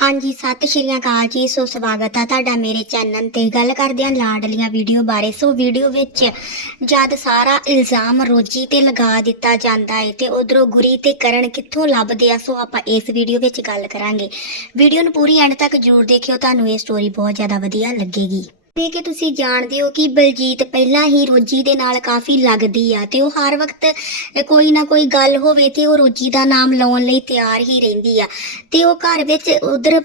ਹਾਂਜੀ, ਸਤਿ ਸ਼੍ਰੀ ਅਕਾਲ ਜੀ, ਸੋ ਸਵਾਗਤ ਹੈ ਤੁਹਾਡਾ ਮੇਰੇ ਚੈਨਲ ਤੇ। ਗੱਲ ਕਰਦੇ ਹਾਂ ਲਾਡਲੀਆਂ ਵੀਡੀਓ ਬਾਰੇ। ਸੋ ਵੀਡੀਓ ਵਿੱਚ ਜਦ ਸਾਰਾ ਇਲਜ਼ਾਮ ਰੋਜੀ ਤੇ ਲਗਾ ਦਿੱਤਾ ਜਾਂਦਾ ਹੈ ਤੇ ਉਧਰੋਂ ਗੁਰੀ ਤੇ ਕਰਨ ਕਿੱਥੋਂ ਲੱਭਦੇ ਆ, ਸੋ ਆਪਾਂ ਇਸ ਵੀਡੀਓ ਵਿੱਚ ਗੱਲ ਕਰਾਂਗੇ। ਵੀਡੀਓ ਨੂੰ ਪੂਰੀ ਐਂਡ ਤੱਕ ਜ਼ਰੂਰ ਦੇਖਿਓ, ਤੁਹਾਨੂੰ ਇਹ ਸਟੋਰੀ ਬਹੁਤ ਜ਼ਿਆਦਾ ਵਧੀਆ ਲੱਗੇਗੀ। ਜਿਵੇਂ ਕਿ ਤੁਸੀਂ ਜਾਣਦੇ ਹੋ ਕਿ ਬਲਜੀਤ ਪਹਿਲਾਂ ਹੀ ਰੋਜੀ ਦੇ ਨਾਲ ਕਾਫੀ ਲੱਗਦੀ ਆ ਤੇ ਉਹ ਹਰ ਵਕਤ ਕੋਈ ਨਾ ਕੋਈ ਗੱਲ ਹੋਵੇ ਤੇ ਉਹ ਰੋਜੀ ਦਾ ਨਾਮ ਲਾਉਣ ਲਈ ਤਿਆਰ ਹੀ ਰਹਿੰਦੀ ਆ। ਤੇ ਉਹ ਘਰ ਵਿੱਚ ਉਧਰ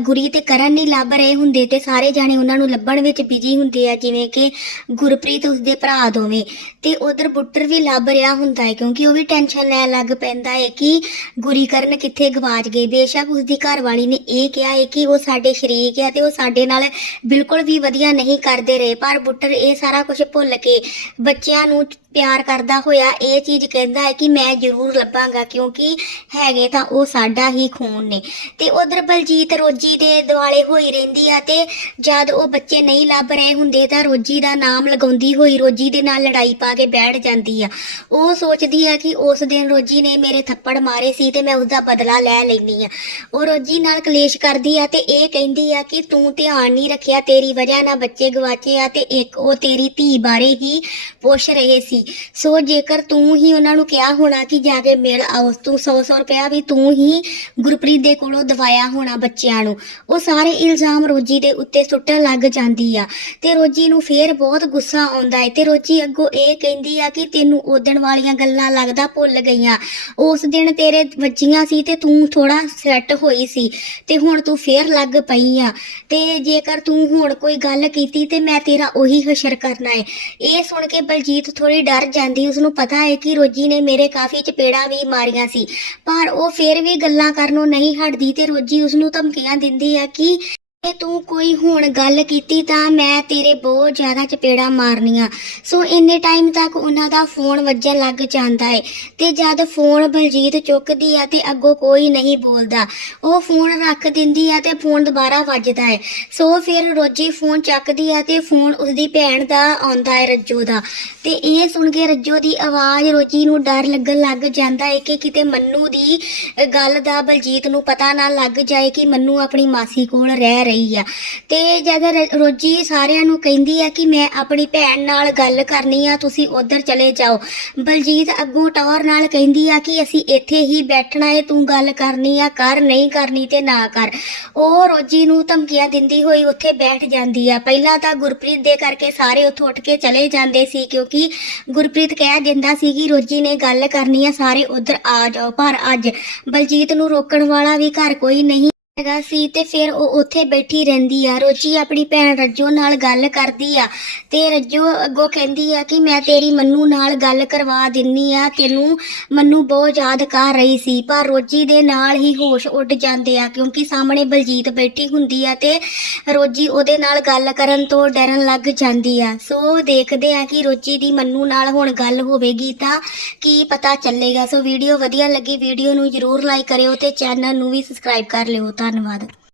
ਗੁਰੀ ਤੇ ਕਰਨ ਨਹੀਂ ਲੱਭ ਰਹੇ ਹੁੰਦੇ ਤੇ ਸਾਰੇ ਜਾਣੇ ਉਹਨਾਂ ਨੂੰ ਲੱਭਣ ਵਿੱਚ ਬਿਜ਼ੀ ਹੁੰਦੇ ਆ, ਜਿਵੇਂ ਕਿ ਗੁਰਪ੍ਰੀਤ ਉਸਦੇ ਭਰਾ ਦੋਵੇਂ। ਤੇ ਉਧਰ ਬੁੱਟਰ ਵੀ ਲੱਭ ਰਿਹਾ ਹੁੰਦਾ ਹੈ ਕਿਉਂਕਿ ਉਹ ਵੀ ਟੈਨਸ਼ਨ ਲੈਣ ਲੱਗ ਪੈਂਦਾ ਹੈ ਕਿ ਗੁਰੀ ਕਰਨ ਕਿੱਥੇ ਗਵਾਚ ਗਏ। ਬੇਸ਼ੱਕ ਉਸਦੀ ਘਰ ਵਾਲੀ ਨੇ ਇਹ ਕਿਹਾ ਹੈ ਕਿ ਉਹ ਸਾਡੇ ਸ਼ਰੀਕ ਆ ਤੇ ਉਹ ਸਾਡੇ ਨਾਲ ਬਿਲਕੁਲ ਵੀ ਵਧੀਆ ਨਹੀਂ ਕਰਦੇ ਰਹੇ, ਪਰ ਬੁੱਟਰ ਇਹ ਸਾਰਾ ਕੁਝ ਭੁੱਲ ਕੇ ਬੱਚਿਆਂ ਨੂੰ ਪਿਆਰ ਕਰਦਾ ਹੋਇਆ ਇਹ ਚੀਜ਼ ਕਹਿੰਦਾ ਹੈ ਕਿ ਮੈਂ ਜ਼ਰੂਰ ਲੱਭਾਂਗਾ ਕਿਉਂਕਿ ਹੈਗੇ ਤਾਂ ਉਹ ਸਾਡਾ ਹੀ ਖੂਨ ਨੇ। ਤੇ ਉਧਰ ਬਲਜੀਤ ਰੋਜੀ ਦੇ ਦਿਵਾਲੇ ਹੋਈ ਰਹਿੰਦੀ ਆ ਤੇ ਜਦ ਉਹ ਬੱਚੇ ਨਹੀਂ ਲੱਭ ਰਹੇ ਹੁੰਦੇ ਤਾਂ ਰੋਜੀ ਦਾ ਨਾਮ ਲਗਾਉਂਦੀ ਹੋਈ ਰੋਜੀ ਦੇ ਨਾਲ ਲੜਾਈ ਪਾ ਕੇ ਬੈਠ ਜਾਂਦੀ ਆ। ਉਹ ਸੋਚਦੀ ਆ ਕਿ ਉਸ ਦਿਨ ਰੋਜੀ ਨੇ ਮੇਰੇ ਥੱਪੜ ਮਾਰੇ ਸੀ ਤੇ ਮੈਂ ਉਸਦਾ ਬਦਲਾ ਲੈ ਲੈਣੀ ਆ। ਉਹ ਰੋਜੀ ਨਾਲ ਕਲੇਸ਼ ਕਰਦੀ ਆ ਤੇ ਇਹ ਕਹਿੰਦੀ ਆ ਕਿ ਤੂੰ ਧਿਆਨ ਨਹੀਂ ਰੱਖਿਆ, ਤੇਰੀ ਵਜ੍ਹਾ ਨਾਲ ਬੱਚੇ ਗਵਾਚੇ ਆ ਤੇ ਇੱਕ ਉਹ ਤੇਰੀ ਧੀ ਬਾਰੇ ਹੀ ਪੁੱਛ ਰਹੇ ਸੀ। ਸੋ ਜੇਕਰ ਤੂੰ ਹੀ ਉਹਨਾਂ ਨੂੰ ਕਿਹਾ ਹੋਣਾ ਕਿ ਜਾ ਕੇ ਮਿਲ ਆਓ, ਤੂੰ 100-100 ਰੁਪਇਆ ਵੀ ਤੂੰ ਹੀ ਗੁਰਪ੍ਰੀਤ ਦੇ ਕੋਲੋਂ ਦਵਾਇਆ ਹੋਣਾ ਬੱਚਿਆਂ ਨੂੰ। ਉਹ ਸਾਰੇ ਇਲਜ਼ਾਮ ਰੋਜੀ ਦੇ ਉੱਤੇ ਸੁੱਟਣ ਲੱਗ ਜਾਂਦੀ ਆ ਤੇ ਰੋਜੀ ਨੂੰ ਫੇਰ ਬਹੁਤ ਗੁੱਸਾ ਆਉਂਦਾ ਹੈ ਤੇ ਰੋਜੀ ਅੱਗੋਂ ਇਹ ਕਹਿੰਦੀ ਆ ਕਿ ਤੈਨੂੰ ਉਦਣ ਵਾਲੀਆਂ ਗੱਲਾਂ ਲੱਗਦਾ ਭੁੱਲ ਗਈਆਂ। ਉਸ ਦਿਨ ਤੇਰੇ ਵੱਜੀਆਂ ਸੀ ਤੇ ਤੂੰ ਥੋੜਾ ਸੈੱਟ ਹੋਈ ਸੀ ਤੇ ਹੁਣ ਤੂੰ ਫੇਰ ਲੱਗ ਪਈ ਆ ਤੇ ਜੇਕਰ ਤੂੰ ਹੁਣ ਕੋਈ ਗੱਲ ਕੀਤੀ ਤੇ ਮੈਂ ਤੇਰਾ ਉਹੀ ਹਸ਼ਰ ਕਰਨਾ ਹੈ। ਇਹ ਸੁਣ ਕੇ ਬਲਜੀਤ ਥੋੜੀ ਡਰ ਜਾਂਦੀ ਉਸ ਨੂੰ ਪਤਾ ਹੈ ਕਿ ਰੋਜੀ ਨੇ ਮੇਰੇ ਕਾਫੀ ਚਪੇੜਾਂ ਵੀ ਮਾਰੀਆਂ ਸੀ। ਪਰ ਉਹ ਫੇਰ ਵੀ ਗੱਲਾਂ ਕਰਨੋਂ ਨਹੀਂ ਹਟਦੀ ਤੇ ਰੋਜੀ ਉਸ ਨੂੰ ਧਮਕੀਆਂ ਦਿੰਦੀ ਹੈ ਕਿ ਜੇ ਤੂੰ ਕੋਈ ਹੁਣ ਗੱਲ ਕੀਤੀ ਤਾਂ ਮੈਂ ਤੇਰੇ ਬਹੁਤ ਜ਼ਿਆਦਾ ਚਪੇੜਾਂ ਮਾਰਨੀਆਂ। ਸੋ ਇੰਨੇ ਟਾਈਮ ਤੱਕ ਉਹਨਾਂ ਦਾ ਫੋਨ ਵੱਜਣ ਲੱਗ ਜਾਂਦਾ ਹੈ ਤੇ ਜਦ ਫੋਨ ਬਲਜੀਤ ਚੁੱਕਦੀ ਆ ਤੇ ਅੱਗੋਂ ਕੋਈ ਨਹੀਂ ਬੋਲਦਾ। ਉਹ ਫੋਨ ਰੱਖ ਦਿੰਦੀ ਆ ਤੇ ਫੋਨ ਦੁਬਾਰਾ ਵੱਜਦਾ ਹੈ ਸੋ ਫਿਰ ਰੋਜੀ ਫੋਨ ਚੱਕਦੀ ਆ ਤੇ ਫੋਨ ਉਸਦੀ ਭੈਣ ਦਾ ਆਉਂਦਾ ਹੈ ਰੱਜੋ ਦਾ। ਤੇ ਇਹ ਸੁਣ ਕੇ ਰੱਜੋ ਦੀ ਆਵਾਜ਼ ਰੋਜੀ ਨੂੰ ਡਰ ਲੱਗਣ ਲੱਗ ਜਾਂਦਾ ਏ ਕਿ ਕਿਤੇ ਮੰਨੂ ਦੀ ਗੱਲ ਦਾ ਬਲਜੀਤ ਨੂੰ ਪਤਾ ਨਾ ਲੱਗ ਜਾਏ ਕਿ ਮੰਨੂ ਆਪਣੀ ਮਾਸੀ ਕੋਲ ਰਹਿ ਰਹੀ ਆ। ਤੇ ਜਦ ਰੋਜੀ ਸਾਰਿਆਂ ਨੂੰ ਕਹਿੰਦੀ ਆ ਕਿ ਮੈਂ ਆਪਣੀ ਭੈਣ ਨਾਲ ਗੱਲ ਕਰਨੀ ਆ, ਤੁਸੀਂ ਉਧਰ ਚਲੇ ਜਾਓ। ਬਲਜੀਤ ਅੱਗੋਂ ਟੌਰ ਨਾਲ ਕਹਿੰਦੀ ਆ ਕਿ ਅਸੀਂ ਇੱਥੇ ਹੀ ਬੈਠਣਾ ਏ, ਤੂੰ ਗੱਲ ਕਰਨੀ ਆ, ਕਰ, ਨਹੀਂ ਕਰਨੀ ਤੇ ਨਾ ਕਰ। ਉਹ ਰੋਜੀ ਨੂੰ ਧਮਕੀਆਂ ਦਿੰਦੀ ਹੋਈ ਉੱਥੇ ਬੈਠ ਜਾਂਦੀ ਆ। ਪਹਿਲਾਂ ਤਾਂ ਗੁਰਪ੍ਰੀਤ ਦੇ ਕਰਕੇ ਸਾਰੇ ਉੱਥੋਂ ਉੱਠ ਕੇ ਚਲੇ ਜਾਂਦੇ ਸੀ, ਕਿਉਂਕਿ ਗੁਰਪ੍ਰੀਤ ਕਹਿ ਦਿੰਦਾ ਸੀ ਕਿ ਰੋਜੀ ਨੇ ਗੱਲ ਕਰਨੀ ਆ, ਸਾਰੇ ਉਧਰ ਆ ਜਾਓ। ਪਰ ਅੱਜ ਬਲਜੀਤ ਨੂੰ ਰੋਕਣ ਵਾਲਾ ਵੀ ਘਰ ਕੋਈ ਨਹੀਂ ਹੈਗਾ ਸੀ ਤੇ ਫਿਰ ਉਹ ਉੱਥੇ ਬੈਠੀ ਰਹਿੰਦੀ ਆ। ਰੋਜੀ ਆਪਣੀ ਭੈਣ ਰੱਜੋ ਨਾਲ ਗੱਲ ਕਰਦੀ ਆ ਤੇ ਰੱਜੋ ਅੱਗੋਂ ਕਹਿੰਦੀ ਆ ਕਿ ਮੈਂ ਤੇਰੀ ਮੰਨੂ ਨਾਲ ਗੱਲ ਕਰਵਾ ਦਿੰਨੀ ਆ, ਤੈਨੂੰ ਮੰਨੂ ਬਹੁਤ ਯਾਦ ਕਰ ਰਹੀ ਸੀ, ਪਰ ਰੋਜੀ ਦੇ ਨਾਲ ਹੀ ਹੋਸ਼ ਉੱਡ ਜਾਂਦੇ ਆ ਕਿਉਂਕਿ ਸਾਹਮਣੇ ਬਲਜੀਤ ਬੈਠੀ ਹੁੰਦੀ ਆ ਤੇ ਰੋਜੀ ਉਹਦੇ ਨਾਲ ਗੱਲ ਕਰਨ ਤੋਂ ਡਰਨ ਲੱਗ ਜਾਂਦੀ ਆ। ਸੋ ਦੇਖਦੇ ਆ ਕਿ ਰੋਜੀ ਦੀ ਮੰਨੂ ਨਾਲ ਹੁਣ ਗੱਲ ਹੋਵੇਗੀ ਤਾਂ ਕੀ ਪਤਾ ਚੱਲੇਗਾ। ਸੋ ਵੀਡੀਓ ਵਧੀਆ ਲੱਗੀ, ਵੀਡੀਓ ਨੂੰ ਜਰੂਰ ਲਾਈਕ ਕਰਿਓ ਤੇ ਚੈਨਲ ਨੂੰ ਵੀ ਸਬਸਕ੍ਰਾਈਬ ਕਰ ਲਿਓ। ਤਾਂ ధన్యవాదాలు.